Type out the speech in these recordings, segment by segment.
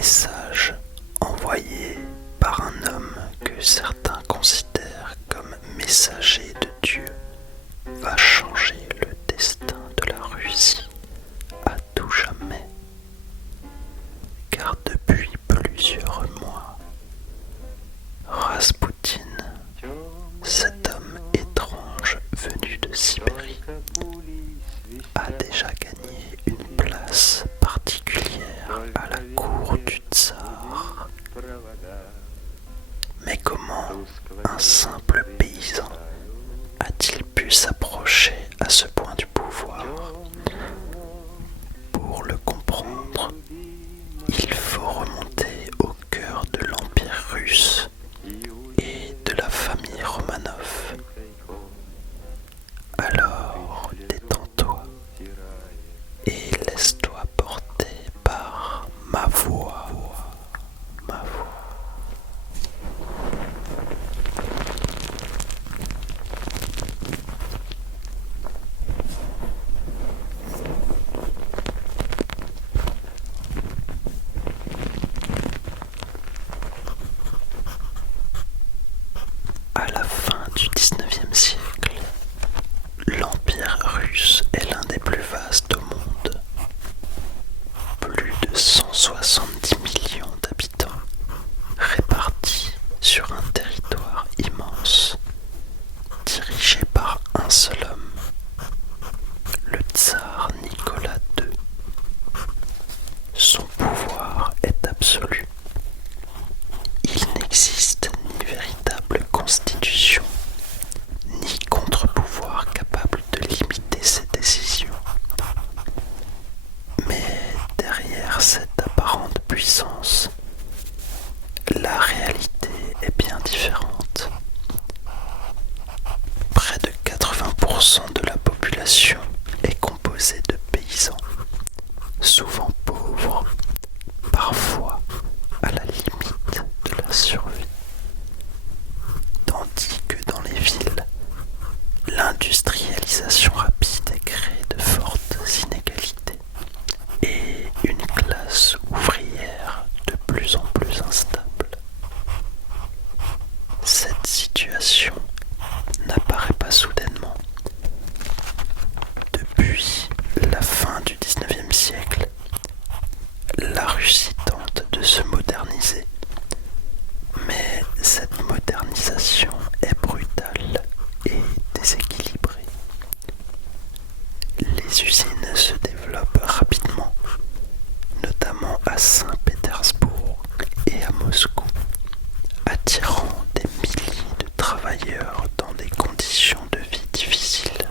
message envoyé par un homme que certains considèrent comme messager de Dieu va changer le destin de la Russie à tout jamais. Car depuis plusieurs mois, Rasputin, cet homme étrange venu de Sibérie, a déjà gagné une place particulière à la cour du tsar. Mais comment un simple paysan a-t-il pu s'approcher à ce point du pouvoir? Pour le comprendre, il faut remonter au cœur de l'Empire russe et de la famille Romanov. Alors, détends-toi et laisse-toi porter par ma voix. Ma voix. À la fin du XIXe siècle, l'Empire russe est l'un des plus vastes au monde. Plus de 170 millions d'habitants répartis sur un territoire immense, dirigé par un seul homme, le tsar Nicolas II. Son pouvoir est absolu. Il n'existe ni véritable constitution, ni contre-pouvoir capable de limiter ses décisions. Mais derrière cette apparente puissance, la réalité est bien différente. Près de 80% de la population est composée de paysans, souvent pauvres, parfois à la limite de la survie. Tandis que dans les villes, l'industrialisation rapide crée de fortes inégalités et une classe ouvrière de plus en plus instable. Cette situation n'apparaît pas soudainement. Depuis la fin du XIXe siècle, la Russie tente de se moderniser, mais cette modernisation est brutale et déséquilibrée. Les usines se développent rapidement, notamment à Saint-Pétersbourg et à Moscou, attirant des milliers de travailleurs dans des conditions de vie difficiles.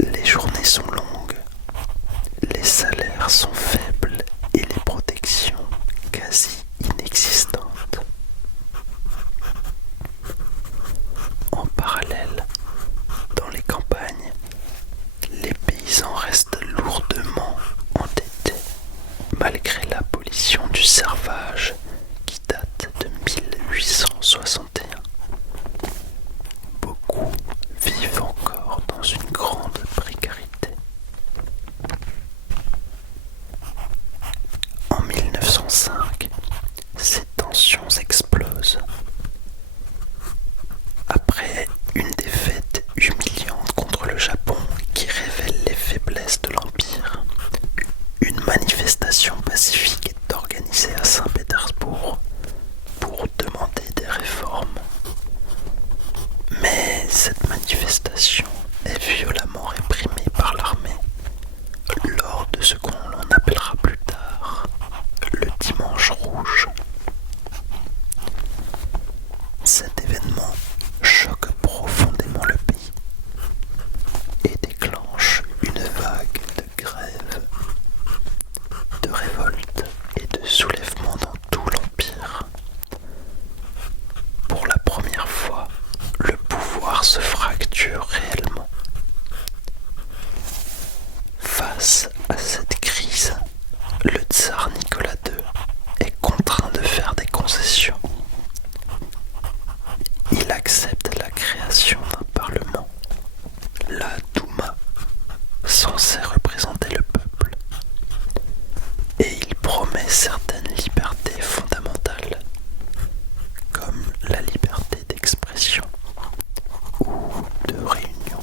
Les journées sont longues, les salaires sont faibles et les protections quasi inexistantes. En parallèle, dans les campagnes, les paysans restent lourdement endettés malgré l'abolition du servage qui date de 1861. Beaucoup vivent encore dans une grande précarité. En 1905, ces tensions explosent. Après une défaite humiliante contre le Japon qui révèle les faiblesses de l'Empire, une manifestation pacifique est organisée à Saint-Pétersbourg pour demander des réformes. Mais cette manifestation est violemment réprimée par l'armée lors de ce qu'on appellera plus tard le Dimanche rouge. Cet événement choque profondément le pays et déclenche une vague de grèves, de révoltes certaines libertés fondamentales, comme la liberté d'expression ou de réunion.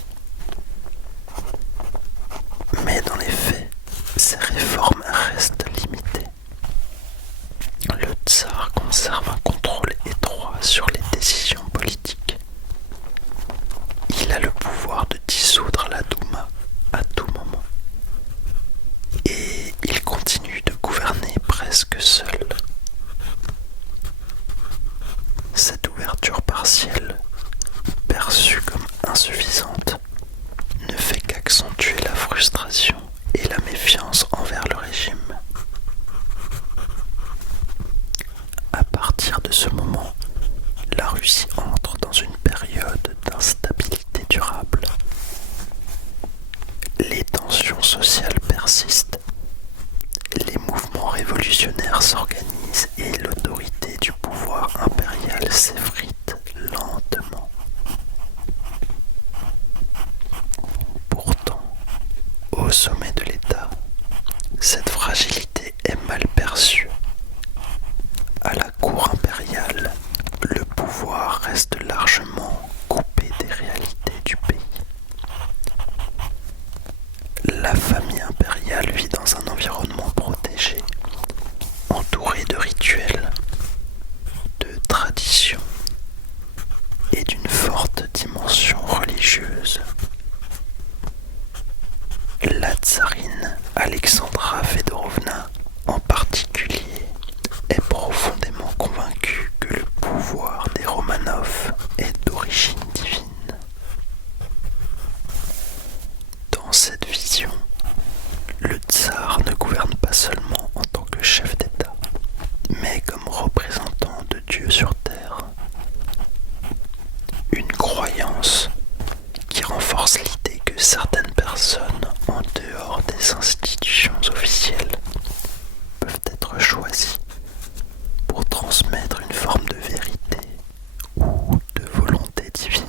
Mais dans les faits, ces réformes restent limitées. Le tsar conserve un contrôle étroit sur les décisions politiques. Il a le pouvoir de dissoudre la Douma à tout moment. Et il continue de gouverner presque seul. Cette ouverture partielle, perçue comme insuffisante, ne fait qu'accentuer la frustration et la méfiance envers le régime. À partir de ce moment, la Russie entre dans une période d'instabilité durable. Les tensions sociales persistent, les mouvements révolutionnaires s'organisent et l'autorité du pouvoir impérial s'effrite lentement. Pourtant, au sommet de l'État, cette fragilité est mal perçue. À la cour impériale, le pouvoir reste largement coupé des réalités du pays. La famille impériale vit dans un environnement protégé, entouré de rituels, de traditions et d'une forte dimension religieuse. La tsarine Alexandra Fedorovna, en particulier, est profondément convaincue que le pouvoir des Romanov est d'origine divine. Dans cette vision, le tsar ne gouverne pas seulement en tant que chef d'État, mais comme représentant de Dieu sur terre. Une croyance qui renforce l'idée que certaines personnes en dehors des institutions officielles peuvent être choisies pour transmettre une forme de vérité ou de volonté divine.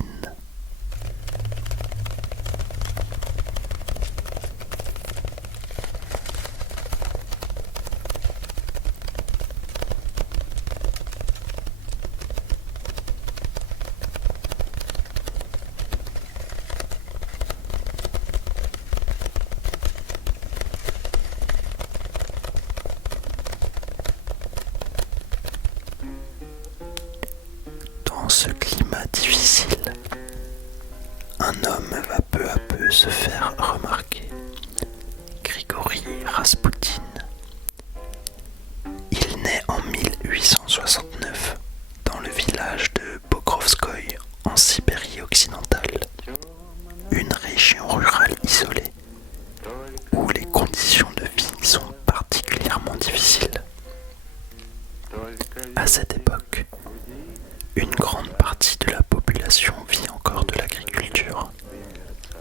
Dans ce climat difficile, un homme va peu à peu se faire remarquer. Grigori Raspoutine. Il naît en 1869 dans le village de Pokrovskoï en Sibérie occidentale, une région rurale isolée où les conditions de vie sont particulièrement difficiles. À cette époque, une grande partie de la population vit encore de l'agriculture,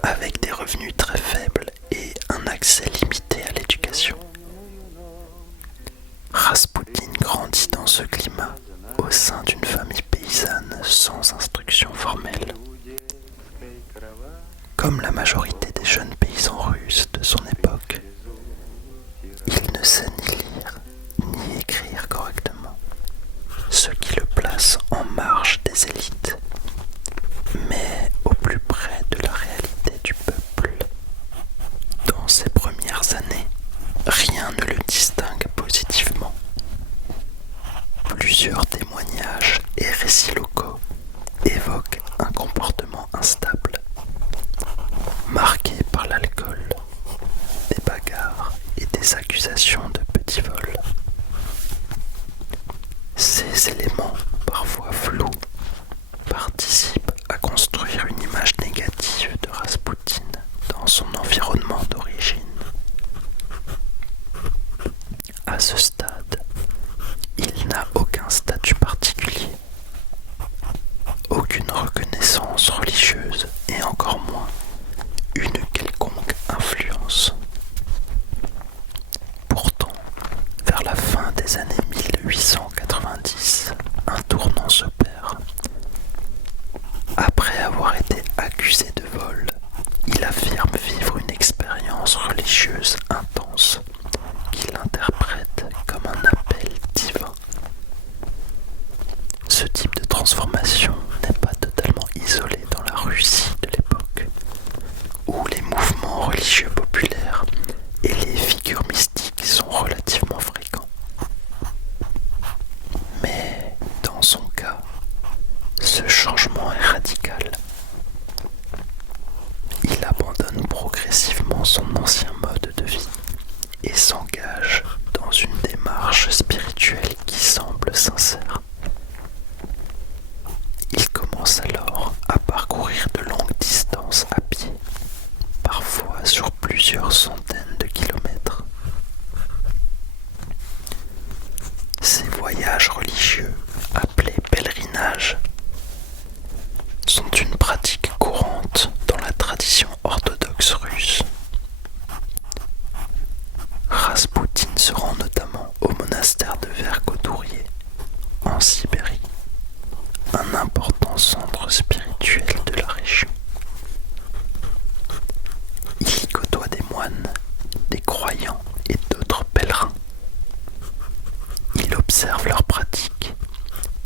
avec des revenus très faibles et un accès limité à l'éducation. Raspoutine grandit dans ce climat au sein d'une famille paysanne sans instruction formelle. Comme la majorité des jeunes paysans russes de son époque, il ne sait ni lire ni écrire correctement, ce qui le place en marge des élites, mais au plus près de la réalité du peuple. Dans ses premières années, rien ne le distingue positivement. Plusieurs témoignages et récits locaux évoquent un comportement instable, marqué par l'alcool, des bagarres et des accusations de petits vols. Ces éléments, parfois flous, participent à construire une image négative de Raspoutine dans son environnement d'origine. À ce stade, il n'a aucun statut particulier, aucune reconnaissance religieuse et encore moins une quelconque influence. Pourtant, vers la fin des années 1890, un tournant s'opère. Après avoir été accusé de vol, il affirme vivre une expérience religieuse intense qu'il interprète comme un s'engage dans une démarche spirituelle qui semble sincère. Il commence alors à parcourir de longues distances à pied, parfois sur plusieurs centaines de kilomètres. Ces voyages religieux, appelés pèlerinages, sont une pratique courante dans la tradition orthodoxe russe. Raspoutine se rend notamment au monastère de Verkhodourye, en Sibérie, un important centre spirituel de la région. Il y côtoie des moines, des croyants et d'autres pèlerins. Il observe leurs pratiques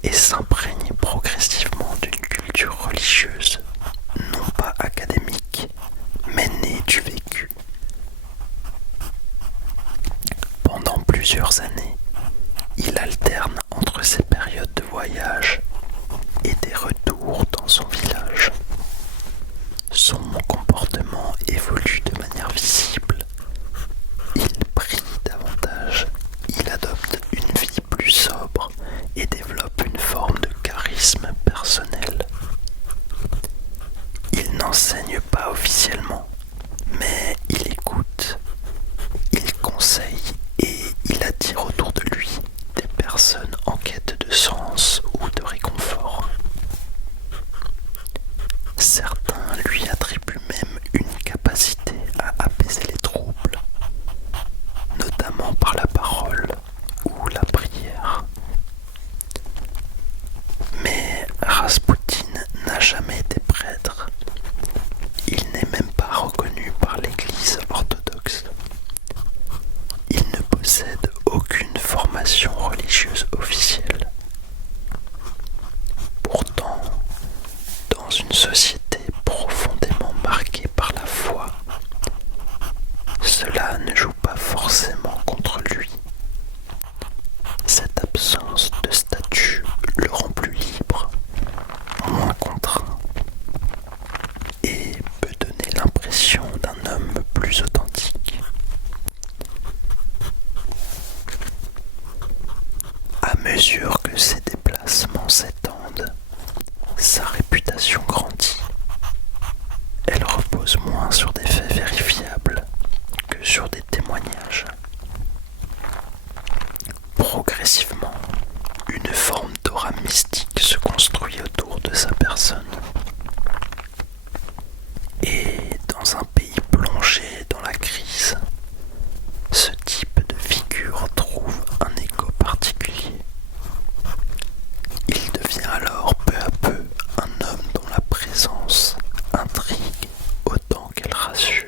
et s'imprègne progressivement d'une culture religieuse, non pas académique, mais née du vécu. Pendant plusieurs années, il alterne entre ces périodes de voyage et des retours dans son village. Son comportement évolue de manière visible. Il prie davantage, il adopte une vie plus sobre et développe une forme de charisme personnel. Il n'enseigne pas officiellement, mais il écoute, il conseille et il attire autour de lui des personnes en quête de sens ou de réconfort. Certains lui attribuent même une capacité à apaiser les troubles, notamment par la parole ou la prière. Mais Raspoutine n'a jamais été prêtre. Il n'est même pas reconnu par l'Église orthodoxe. Il ne possède aucune formation religieuse officielle. Pourtant, dans une société profondément marquée par la foi, cela ne joue pas forcément contre lui. Cette absence de statut le rend plus libre, moins contraint, et peut donner l'impression d'un homme plus authentique. À mesure que ses déplacements s'étendent, sa réputation grandit. Elle repose moins sur des faits vérifiables que sur des témoignages. Progressivement, une forme d'aura mystique se construit autour de sa personne. Et dans un pays plongé dans la crise, ce type de figure trouve un écho particulier. Il devient alors peu à peu un homme dont la présence intrigue autant qu'elle rassure.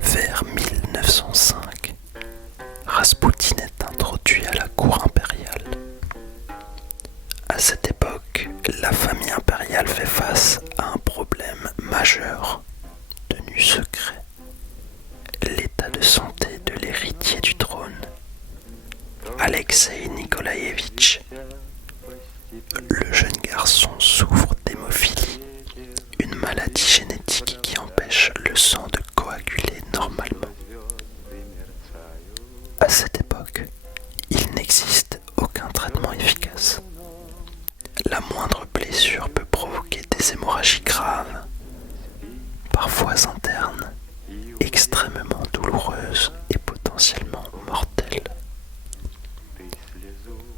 Vers 1905, Raspoutine est introduit à la cour impériale. À cette époque, la famille impériale fait face à un problème majeur, tenu secret: l'état de santé de l'héritier du trône, Alexeï Nikolaïevitch. Le jeune garçon souffre d'hémophilie, une maladie génétique qui empêche le sang de coaguler normalement. À cette époque, il n'existe aucun traitement efficace. La moindre blessure peut provoquer des hémorragies graves, parfois internes, extrêmement douloureuses et potentiellement mortelles.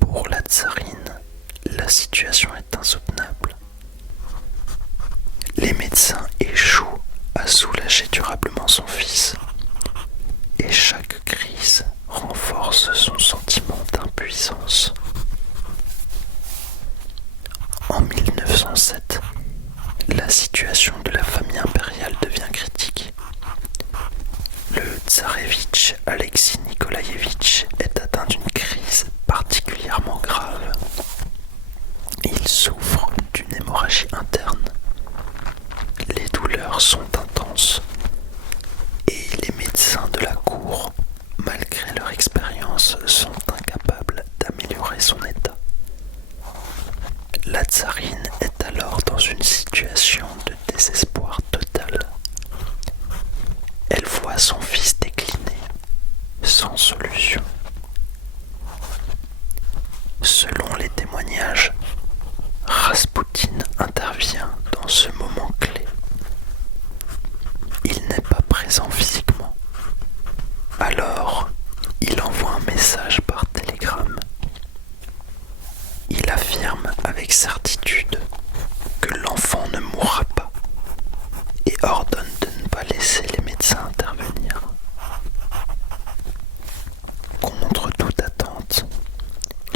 Pour la tsarine, la situation est insoutenable. Les médecins échouent à soulager durablement son fils, et chaque crise renforce son sentiment d'impuissance. En 1907, la situation de la famille impériale devient critique. Le tsarevitch Alexis Nikolaïevitch est atteint d'une crise particulièrement grave. La tsarine est alors dans une situation de désespoir total. Elle voit son fils décliner, sans solution. Selon les témoignages, Raspoutine intervient dans ce moment clé. Il n'est pas présent physiquement. Alors, il envoie un message par télégramme. Il affirme avec certitude que l'enfant ne mourra pas et ordonne de ne pas laisser les médecins intervenir. Contre toute attente,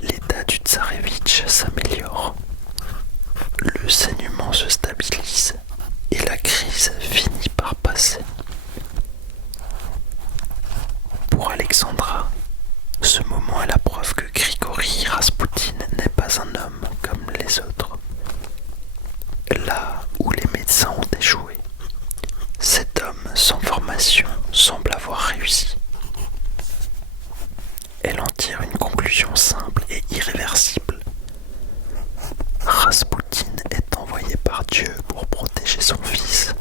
l'état du tsarévitch s'améliore. Le saignement se stabilise et la crise finit par passer. Pour Alexandra, ce moment est la preuve que Grigori Raspoutine n'est pas un homme comme les autres. Là où les médecins ont échoué, cet homme sans formation semble avoir réussi. Elle en tire une conclusion simple et irréversible. Raspoutine est envoyé par Dieu pour protéger son fils.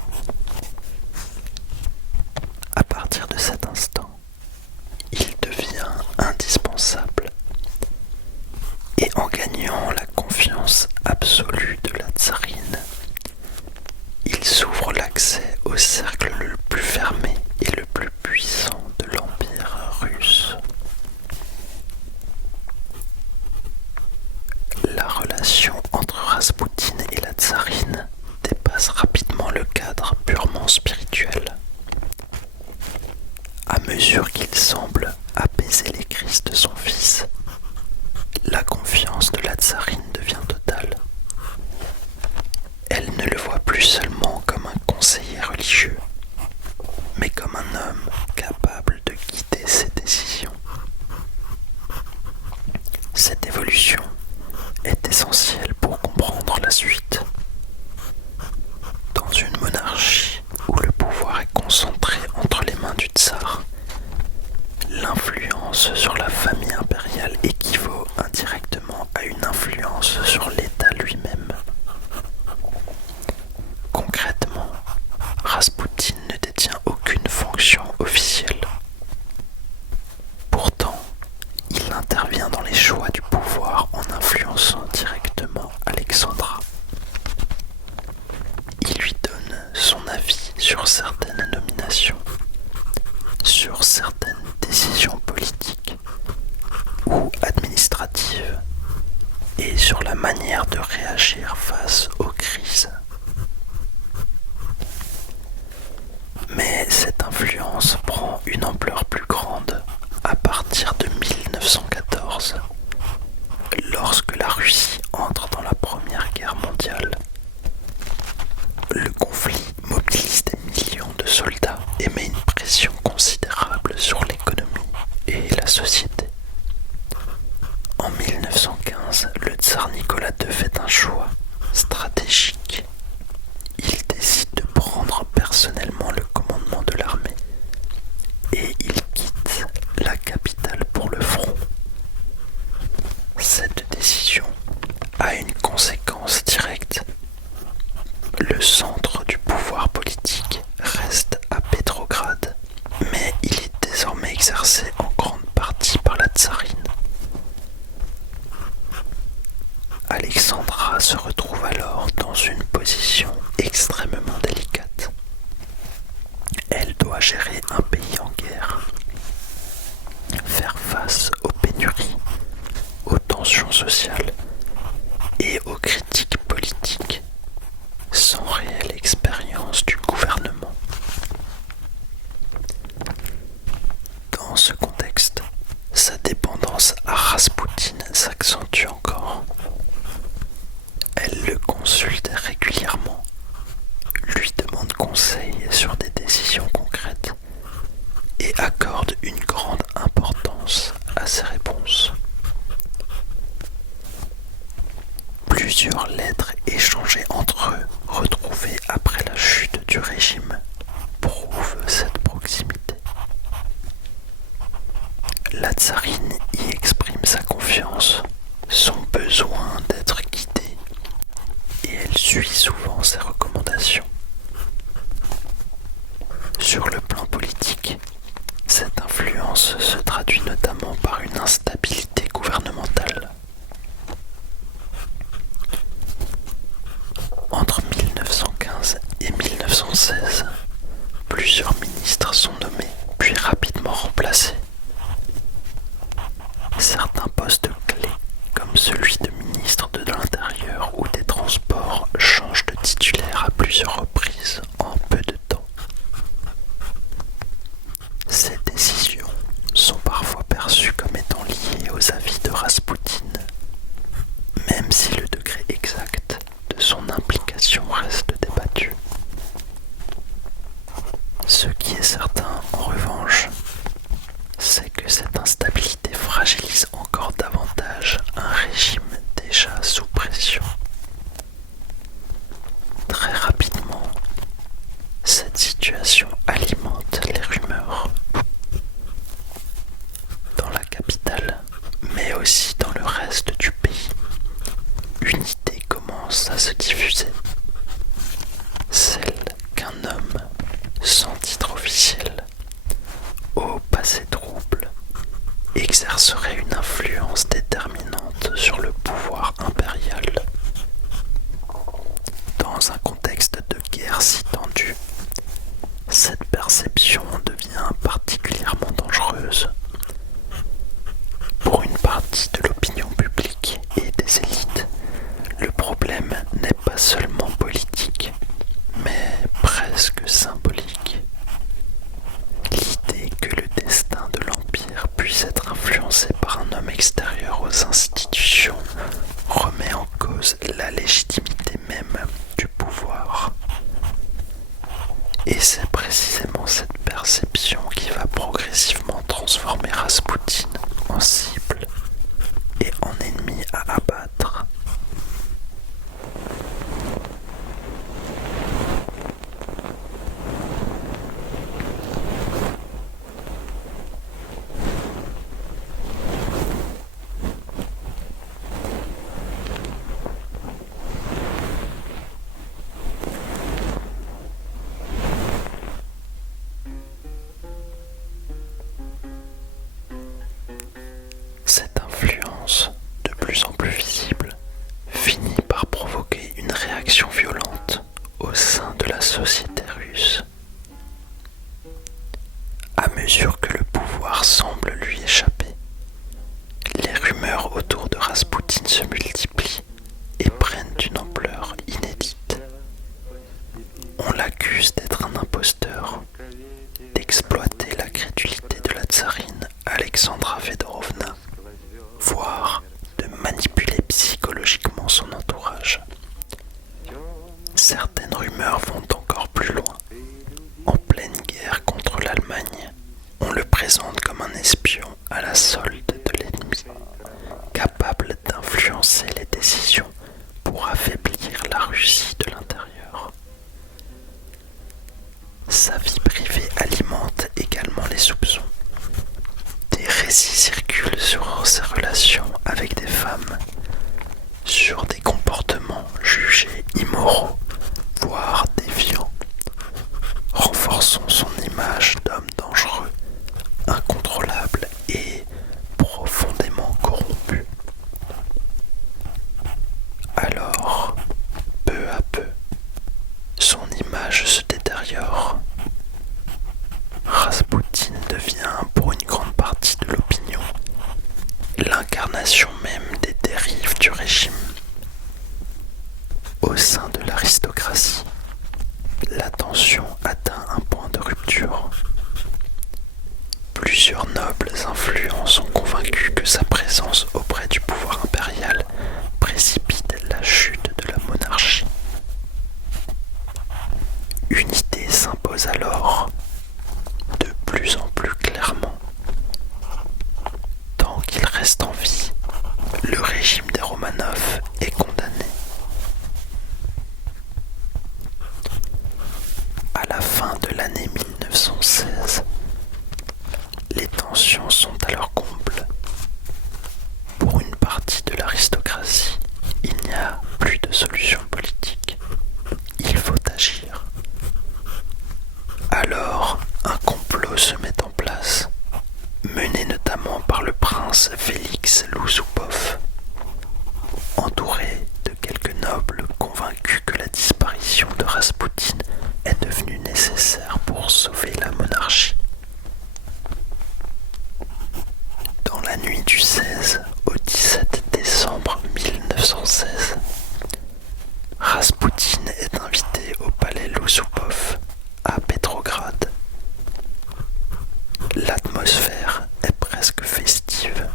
À partir de cet instant, il devient indispensable. Et en gagnant la confiance absolue de la tsarine, il s'ouvre l'accès au cercle le plus fermé et le plus puissant de l'Empire russe. La relation entre Raspoutine et la tsarine dépasse rapidement le cadre purement spirituel. À mesure qu'il semble apaiser les crises de son fils, la confiance de la tsarine devient totale. Elle ne le voit plus seulement comme un conseiller religieux, mais comme un homme capable de guider ses décisions. Cette évolution est essentielle pour comprendre la suite. Dans une monarchie où le pouvoir est concentré entre les mains du tsar, l'influence sur la famille impériale équivaut indirectement à une influence sur l'État lui-même. Concrètement, Raspoutine ne détient aucune fonction officielle. Pourtant, il intervient dans les choix du pouvoir en influençant directement Alexandra. Il lui donne son avis sur certaines nominations, sur certaines décisions politiques ou administratives et sur la manière de réagir face aux crises. Mais cette influence prend une ampleur plus grande à partir de 1914, lorsque la Russie entre dans la Première Guerre mondiale. Le conflit mobilise des millions de soldats et met une pression considérable sur l'économie et la société. En 1915, le tsar Nicolas II fait un choix stratégique. Il décide de prendre personnellement le commandement de l'armée et il quitte la capitale pour le front. Cette décision a une conséquence directe. Le centre du pouvoir politique reste à Petrograd, mais il est désormais exercé en grande partie par la tsarine. Alexandra se retrouve alors dans une position extrêmement délicate. Elle doit gérer un pays en guerre, faire face aux pénuries, aux tensions sociales et aux critiques politiques, sans réelle expérience du gouvernement. Dans ce contexte, sa dépendance à Raspoutine s'accentue encore. Elle le consulte régulièrement, lui demande conseil sur des décisions concrètes et accorde une grande importance à ses réponses. Plusieurs lettres échangées entre eux, retrouvées après la chute du régime, prouvent cette proximité. La tsarine y exprime sa confiance, son besoin d'être guidée suit souvent ses recommandations. Sur le plan politique, cette influence se traduit notamment par une instabilité gouvernementale. Entre 1915 et 1916, plusieurs ministres sont nommés puis rapidement remplacés. Certains postes clés, comme celui de ministre de l'Intérieur ou des Transports, changent de titulaire à plusieurs reprises en peu de temps. Ces décisions sont parfois perçues comme étant liées aux avis de Raspoutine, même si le degré exact de son implication reste débattu. Ce qui est certain, en revanche, c'est que cette instabilité fragilise encore davantage un régime déjà sous pression. Très rapidement, cette situation alimente les rumeurs. Dans la capitale, mais aussi dans le reste du pays, une idée commence à se diffuser. Celle qu'un homme, sans titre officiel, au passé trouble, exercerait une influence déterminante sur le pouvoir impérial. Dans un contexte de guerre si tendu, cette perception devient particulièrement dangereuse. Pour une partie de l'opinion publique et des élites, le problème n'est pas seulement politique, mais presque symbolique. L'idée que le destin de l'Empire puisse être influencé par un homme extérieur aux institutions remet en cause la légitimité même du pouvoir. Et c'est précisément cette perception qui va progressivement transformer Raspoutine en cible et en ennemi à abattre. Cette influence, de plus en plus visible, finit par provoquer une réaction violente au sein de la société russe. À mesure que le pouvoir semble lui échapper, les rumeurs autour de Raspoutine se multiplient et prennent une ampleur inédite. On l'accuse d'être un imposteur, d'exploiter la crédulité de la tsarine Alexandra Fedorovna, voire de manipuler psychologiquement son entourage. Certaines rumeurs vont encore plus loin. En pleine guerre contre l'Allemagne, on le présente comme un espion à la solde de l'ennemi, capable d'influencer les décisions pour affaiblir la Russie de l'intérieur. Sa vie privée alimente également les soupçons. Des récits circulent sur ses relations avec des femmes, sur des comportements jugés immoraux, voire déviants, renforçant son image d'homme dangereux, incontrôlable et profondément corrompu. Alors, peu à peu, son image se détériore. Raspoutine devient, pour une grande partie de l'opinion, l'incarnation même des dérives du régime. Au sein de l'aristocratie, la tension atteint un point de rupture. Plusieurs nobles influents sont convaincus que sa présence auprès du pouvoir impérial précipite la chute de la monarchie. Une idée s'impose alors, de plus en plus clairement. Tant qu'il reste en vie, le régime des Romanov est condamné. À la fin de l'année 1916, les tensions sont à leur comble. Pour une partie 1916, Raspoutine est invité au palais Loussoupov à Petrograd. L'atmosphère est presque festive.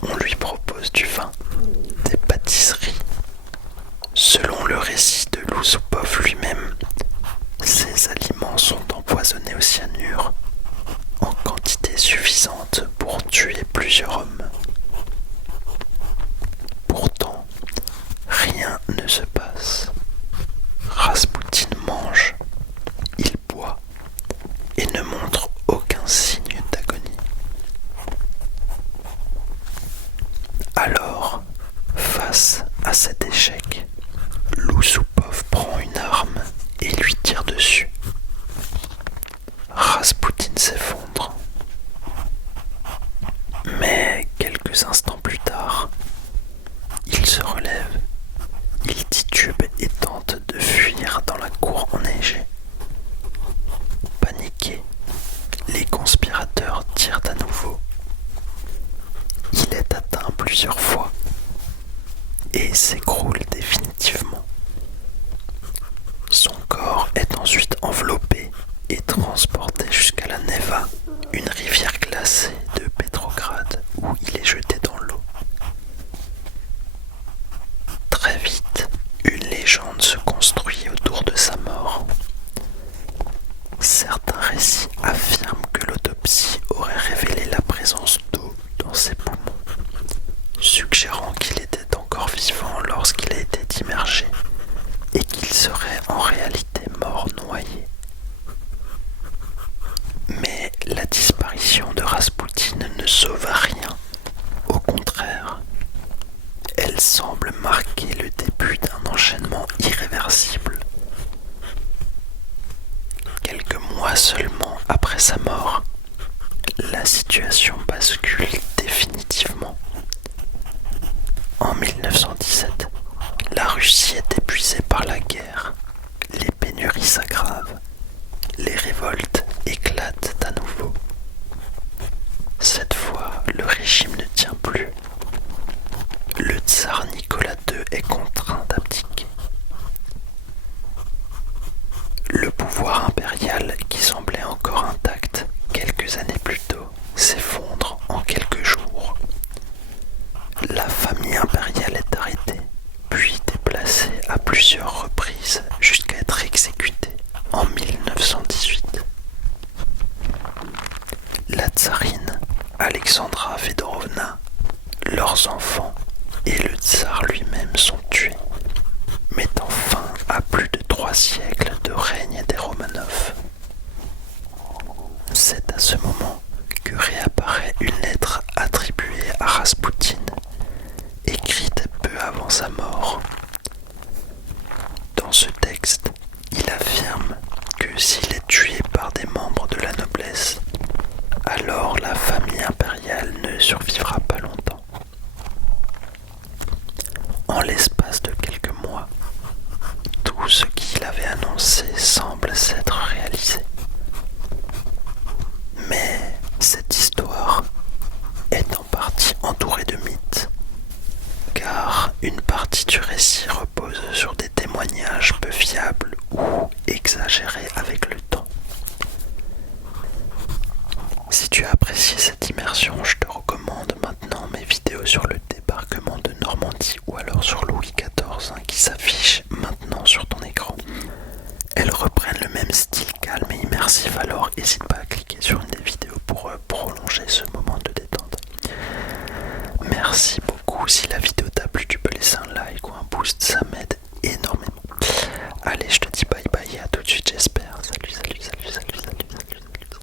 On lui propose du vin, des pâtisseries. Selon le récit de Loussoupov lui-même, ces aliments sont empoisonnés au cyanure en quantité suffisante pour tuer plusieurs hommes. Pourtant, rien ne se passe. Raspoutine mange, il boit et ne montre aucun signe d'agonie. Alors, face à cet échec, Loussoupov prend une arme et lui tire dessus. Raspoutine s'effondre. Mais quelques instants plus tard, il se relève, il titube et tente de fuir dans la cour enneigée. Paniqués, les conspirateurs tirent à nouveau. Il est atteint plusieurs fois et s'écroule définitivement. Son corps est ensuite enveloppé et transporté jusqu'à la Neva, une rivière glacée de Petrograd où il est jeté dans l'eau. Très vite, une légende se construit autour de sa mort. Certains récits affirment que l'autopsie aurait révélé la présence d'eau dans ses poumons, suggérant qu'il était encore vivant lorsqu'il a été immergé et qu'il serait en réalité mort noyé. Mais la disparition de Raspoutine ne sauve rien. Au contraire, elle semble marquer le début d'un enchaînement irréversible. Quelques mois seulement après sa mort, la situation bascule définitivement. En 1917, la Russie est épuisée par la guerre, les pénuries s'aggravent, les révoltes éclatent à nouveau. Cette fois, le régime ne tient plus. Le tsar Nicolas II est contraint d'abdiquer. Le pouvoir impérial, qui semblait encore intact quelques années plus tôt, s'effondre en quelques jours. La famille impériale est arrêtée, puis déplacée à plusieurs reprises jusqu'à être exécutée en 1918. La tsarine, Alexandra Fedorovna, leurs enfants et le tsar lui-même sont tués, mettant fin à plus de 3 siècles de règne des Romanov. C'est à ce moment que réapparaît une lettre attribuée à Raspoutine, écrite peu avant sa mort. Dans ce texte, il affirme que s'il est tué par des membres de la noblesse, alors la famille impériale ne survivra pas longtemps. En l'espace de quelques mois, tout ce qu'il avait annoncé semble s'être réalisé. Mais cette histoire est en partie entourée de mythes, car une partie du récit repose sur des témoignages peu fiables ou exagérés avec le temps. Si tu as apprécié cette immersion, je te recommande maintenant mes vidéos sur le débarquement de Normandie ou alors sur Louis XIV qui s'affichent maintenant sur ton écran. Elles reprennent le même style calme et immersif, alors n'hésite pas à cliquer sur une des vidéos pour prolonger ce moment de détente. Merci beaucoup, si la vidéo t'a plu tu peux laisser un like ou un boost, ça m'aide